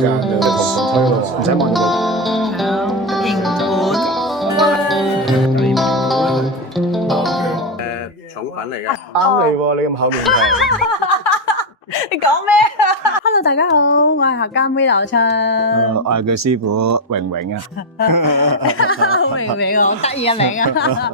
間就同推咯，唔使望住佢。營寵品嚟嘅。啱你喎，你咁厚面皮。你講咩？Hello， 大家好，我係客家妹劉春。我係佢師傅榮榮啊。榮榮，好得意嘅名啊！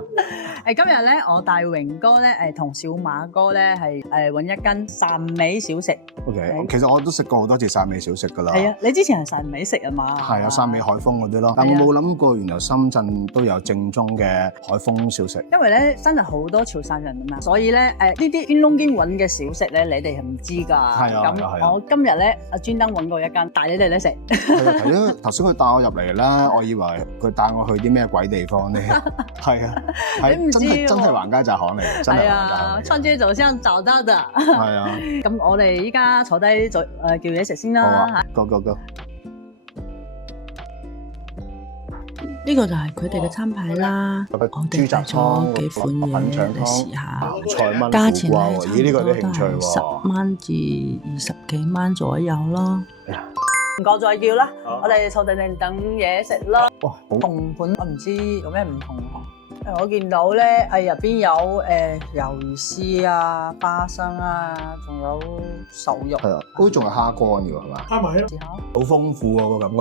今日咧，我帶榮哥咧，同小馬哥咧係揾一間汕尾小食。OK， 其實我都食過好多次汕尾小食㗎啦。係啊，你之前係汕尾食啊嘛？係啊，汕尾海豐嗰啲咯。但我冇諗過，原來深圳都有正宗嘅海豐小食。因為咧，深圳好多潮汕人啊嘛，所以咧呢啲邊窿邊揾嘅小食咧，你哋係唔知㗎。係啊，咁我今日咧，專登揾過一間帶你哋咧食。係啊，頭先佢帶我入嚟啦，我以為佢帶我去啲咩鬼地方咧？係啊，係真係橫街窄巷嚟嘅，真係橫街窄巷。穿街走巷找到的。係啊。咁我哋依家坐低叫嘢食先啦。好啊，go。呢個就係佢哋嘅餐牌啦。我哋帶咗幾款嘢嚟試下，價錢咧差唔多都係10蚊至20幾蚊左右咯。唔該再叫啦，我哋坐定定等嘢食啦。哇，好同盤我唔知有咩唔同喎。我見到咧係入邊有魷魚絲啊、花生啊，仲有瘦肉。係啊，好似仲係蝦乾嘅喎，係嘛？蝦米咯，試下。好豐富喎個感覺。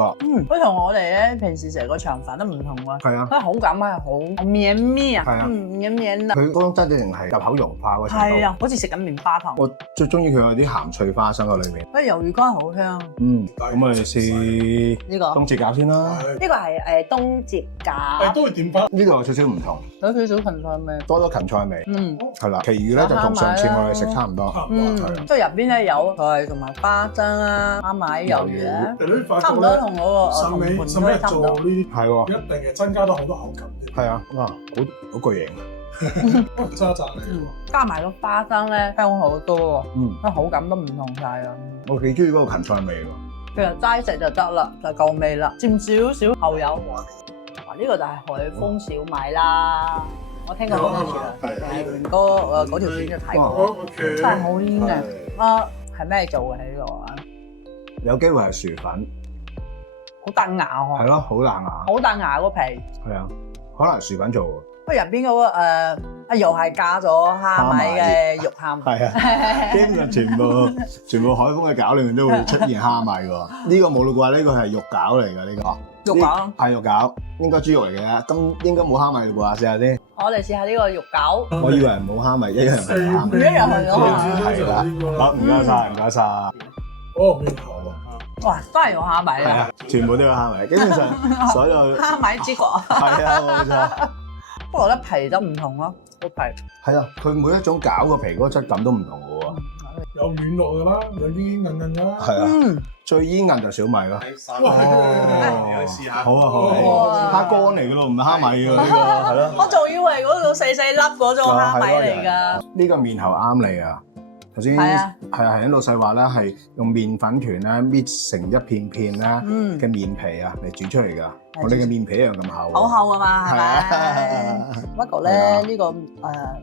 佢同我哋咧平時食個腸飯都唔同喎。係啊，佢口感係好綿密啊，係啊綿綿啊。佢嗰種真正係入口融化嗰程度。係啊，好似食緊棉花糖。我最中意佢有啲鹹脆花生喺裏面。佢魷魚乾好香。咁我哋試呢個冬節餃先啦。呢個係冬節餃，都會點包？呢度有少少唔同，有少少芹菜味。多咗芹菜味。係啦，其餘咧有就同上次蝦米啦我哋食差唔多。即係入邊咧有菜同埋花生啊、蝦米、魷魚啊，差唔多同嗰個汕尾同做盤差唔多。呢啲係喎，一定係增加到好多口感嘅。係啊，哇，好巨型。渣渣嚟嘅。加埋個花生咧，香好多喎。個口感都唔同晒啊。我幾中意嗰個芹菜味喎。其實齋食就得啦，就夠味啦，沾少少蠔油。哇！呢個就係海豐小米啦，我聽過好多次啦。榮哥嗰條片就睇過，真係好煙嘅。係咩做嘅喺呢度啊？有機會係薯粉。好彈牙喎。係咯，好爛牙。好彈牙個皮。係啊，可能係薯粉做喎。不過入邊嗰個又係加咗蝦米嘅肉餡。係啊，基本上全部海豐嘅餃裏面都會出現蝦米喎。呢個冇啦啩，呢個係肉餃嚟㗎，呢個。肉餃。係肉餃，應該豬肉嚟嘅，咁應該冇蝦米啦啩，試下先。我哋試下呢個肉餃。我以為冇蝦米，一樣係蝦米。唔一樣係咯。係啦，好，唔該晒，唔該晒。面頭啊！哇，都係用蝦米係啊，全部都有蝦米，基本上所有蝦米之國。係啊，冇錯。不過我覺得皮都唔同咯，個皮。係啊，佢每一種餃個皮嗰個質感都唔同嘅喎。有軟落㗎啦，有啲韌㗎啦。係啊，最煙韌就小米咯。哇！試下。好啊好啊，蝦乾嚟嘅咯，唔係蝦米㗎呢個，係咯。我仲以為嗰個細細粒嗰種蝦米嚟㗎。呢個面頭啱你啊！頭先係啲老細話咧，係用麵粉團咧搣成一片片咧嘅麵皮啊嚟煮出嚟㗎。我哋嘅麵皮一樣咁厚。好厚啊嘛，係咪？不過咧呢個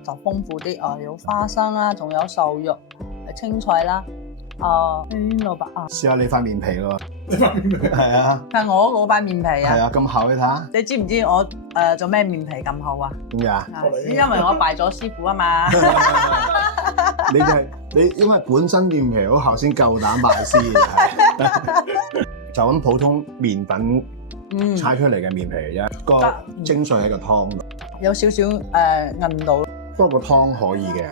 就豐富啲啊，有花生啦，仲有瘦肉、青菜啦，圈蘿蔔啊。試下你塊面皮咯。你塊面皮係啊。係我嗰塊面皮啊。係啊，咁厚你睇下。你知唔知我做咩面皮咁厚啊？點解啊？因為我拜咗師傅啊嘛。你因為本身面皮好厚先夠膽拜師嘅，就咁普通麵粉搓出嚟嘅面皮啫，個精髓喺個湯度，有少少韌度。不過個湯可以嘅，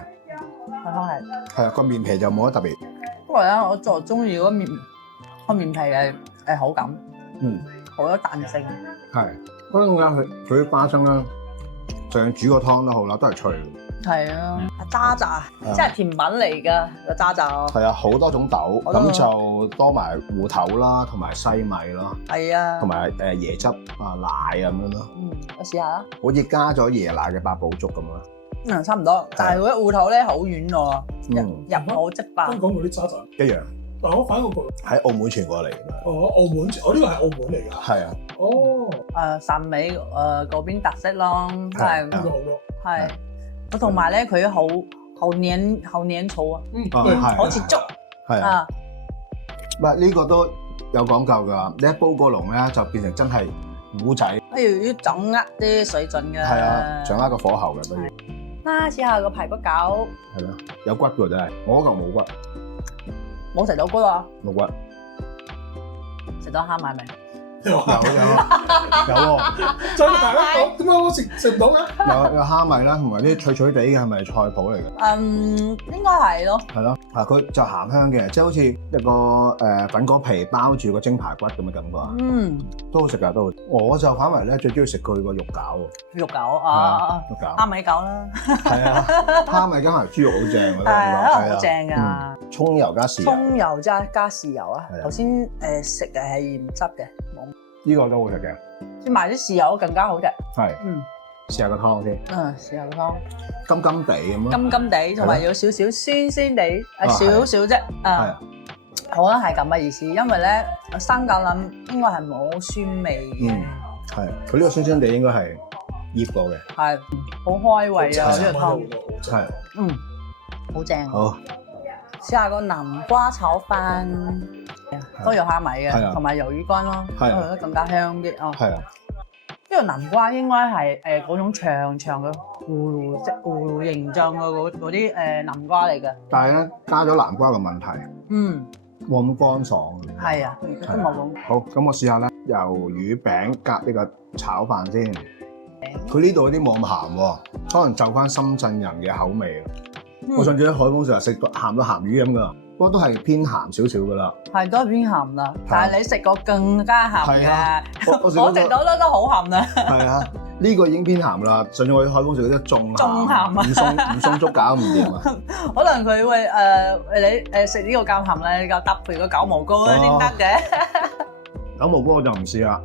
個湯係啊，個面皮就冇乜特別。不過咧，我就中意嗰面皮嘅口感，好有彈性。係，不過點解佢啲花生咧，就算煮個湯都好啦，都係脆。係啊，渣渣即係甜品嚟㗎個渣渣。係啊，好多種豆，咁就多埋芋頭啦，同埋西米咯。係啊，同埋椰汁奶咁樣咯。我試下啦。好似加咗椰奶嘅八寶粥咁咯。差唔多，但係嗰啲芋頭咧好軟喎，入口即爆。香港嗰啲渣渣一樣。但我反過過喺澳門傳過嚟㗎嘛。澳門，呢個係澳門嚟㗎。係啊。汕尾嗰邊特色咯，係。呢個好多。係。同埋咧，佢好黏稠啊，好似粥。係啊。唔係呢個都有講究㗎，你一煲過籠咧就變成真係糊仔。要掌握啲水準嘅。係啊，掌握個火候嘅都要。試下個排骨餃。係咯，有骨㗎真係，我嗰嚿冇骨。冇食到骨啊？冇骨。食到蝦米未？有喎，再大家講點解我食唔到嘅？有蝦米啦，同埋啲脆脆地嘅係咪菜脯嚟嘅？應該係咯。係咯，佢就鹹香嘅，即係好似一個粉果皮包住個蒸排骨咁嘅感覺。都好食㗎，都好。我就反為咧最中意食佢個肉餃喎。肉餃啊，肉餃。蝦米餃啦。係啊，蝦米加埋豬肉好正㗎。係好正㗎。葱油加豉油。葱油加豉油啊！頭先食嘅係鹽汁嘅。呢個都好食嘅，先埋啲豉油更加好食。係，試下個湯先。試下個湯。金金地咁咯。金金地，同埋有少少酸酸地，少少啫。係。可能係咁嘅意思，因為咧生橄欖應該係冇酸味嘅。係。佢呢個酸酸地應該係醃過嘅。係，好開胃啊！呢個湯。係。好正。好。試下個南瓜炒飯。都有蝦米嘅，同埋魷魚乾咯，咁樣更加香啲哦。係啊，呢個南瓜應該係嗰種長長嘅葫蘆形狀嘅嗰啲南瓜嚟嘅。但係咧加咗南瓜嘅問題，冇咁乾爽。係啊，都冇咁。好，咁我試下咧，魷魚餅夾呢個炒飯先。佢呢度啲冇咁鹹喎，可能就翻深圳人嘅口味。我上次喺海豐成日食鹹到鹹魚咁㗎。不過都係偏鹹少少㗎啦，係都係偏鹹啦。但係你食過更加鹹嘅，我食到都好鹹啦。係啊，呢個已經偏鹹啦。上次我喺海豐食嗰啲重鹹啊，唔送粥搞唔掂啊。可能佢會你食呢個咁鹹咧，你夠搭配個九毛糕先得嘅。九毛糕我就唔試啦，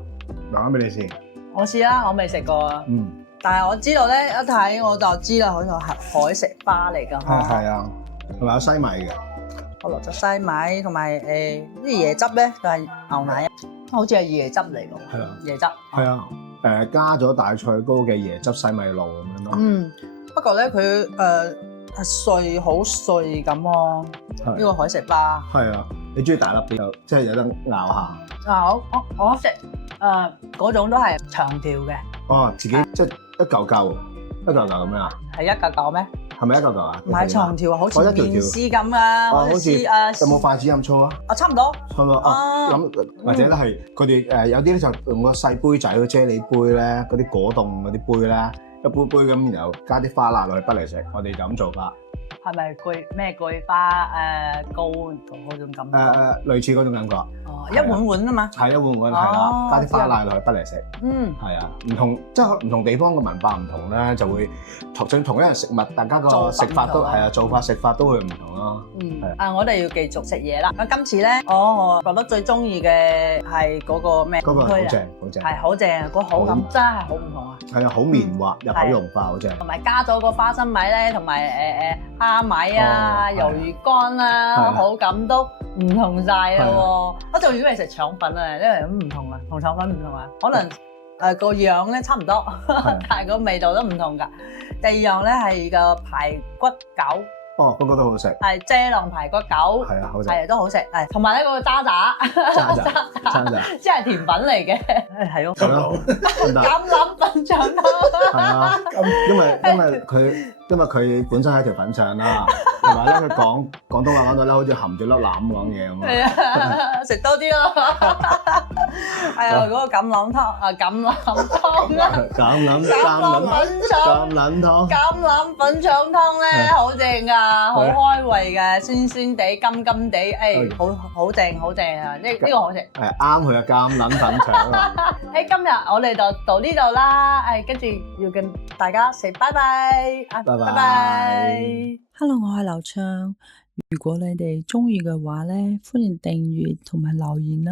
留翻俾你試。我試啦，我未食過啊。但係我知道咧，一睇我就知啦，佢個係海食花嚟㗎。係啊，同埋有西米嘅。我落咗西米同埋啲椰汁咧，就係牛奶，好似係椰汁嚟㗎。係啊，椰汁。係啊，加咗大菜糕嘅椰汁西米露咁樣咯。不過咧佢係碎好碎咁喎。呢個海食花。係啊，你中意大粒啲就即係有得咬下。我食嗰種都係長條嘅。哦，自己即係一嚿嚿咁樣啊？係一嚿嚿咩？係咪一嚿嚿啊？唔係長條，好似麵絲咁啊！好似有冇筷子咁粗啊？差唔多。差唔多啊！咁或者咧係佢哋有啲咧就用個細杯仔嘅啫喱杯咧，嗰啲果凍嗰啲杯咧，一杯杯咁，然後加啲花辣落去滗嚟食。我哋就咁做法。係咪桂花糕嗰種感覺？類似嗰種感覺。哦，一碗碗啊嘛。係一碗碗係啦，加啲花奶落去滗嚟食。係啊，唔同即係唔同地方嘅文化唔同咧，就會同一樣食物，大家個食法都係啊，做法食法都會唔同咯。我哋要繼續食嘢啦。今次咧，我覺得最中意嘅係嗰個咩？嗰個好正，好正。係好正，個口感真係好唔同啊！係啊，好綿滑，入口融化，好正。同埋加咗個花生米咧，同埋蝦米啊、魷魚乾啊，口感都唔同晒咯。我仲以為食腸粉啊，因為咁唔同啊，同腸粉唔同啊。可能個樣咧差唔多，但係個味道都唔同㗎。第二樣咧係個排骨餃。哦，嗰個都好食。係蔗浪排骨餃。係啊，好食。係都好食。係同埋咧嗰個渣渣，即係甜品嚟嘅。係咯。橄欖粉腸湯。係啊，因為佢本身係一條粉腸啦，同埋咧佢講廣東話講到咧，好似含住粒欖講嘢咁啊。係啊，食多啲咯。係啊，嗰個橄欖湯啊，橄欖湯啦。橄欖粉腸湯咧，好正㗎，好開胃㗎，酸酸地、甘甘地，好正好正啊！呢個好食。係啱佢嘅橄欖粉腸啊！今日我哋就到呢度啦，跟住要跟大家食拜拜。拜拜。Hello， 我係劉暢。如果你哋鍾意嘅話咧，歡迎訂閱同埋留言啦。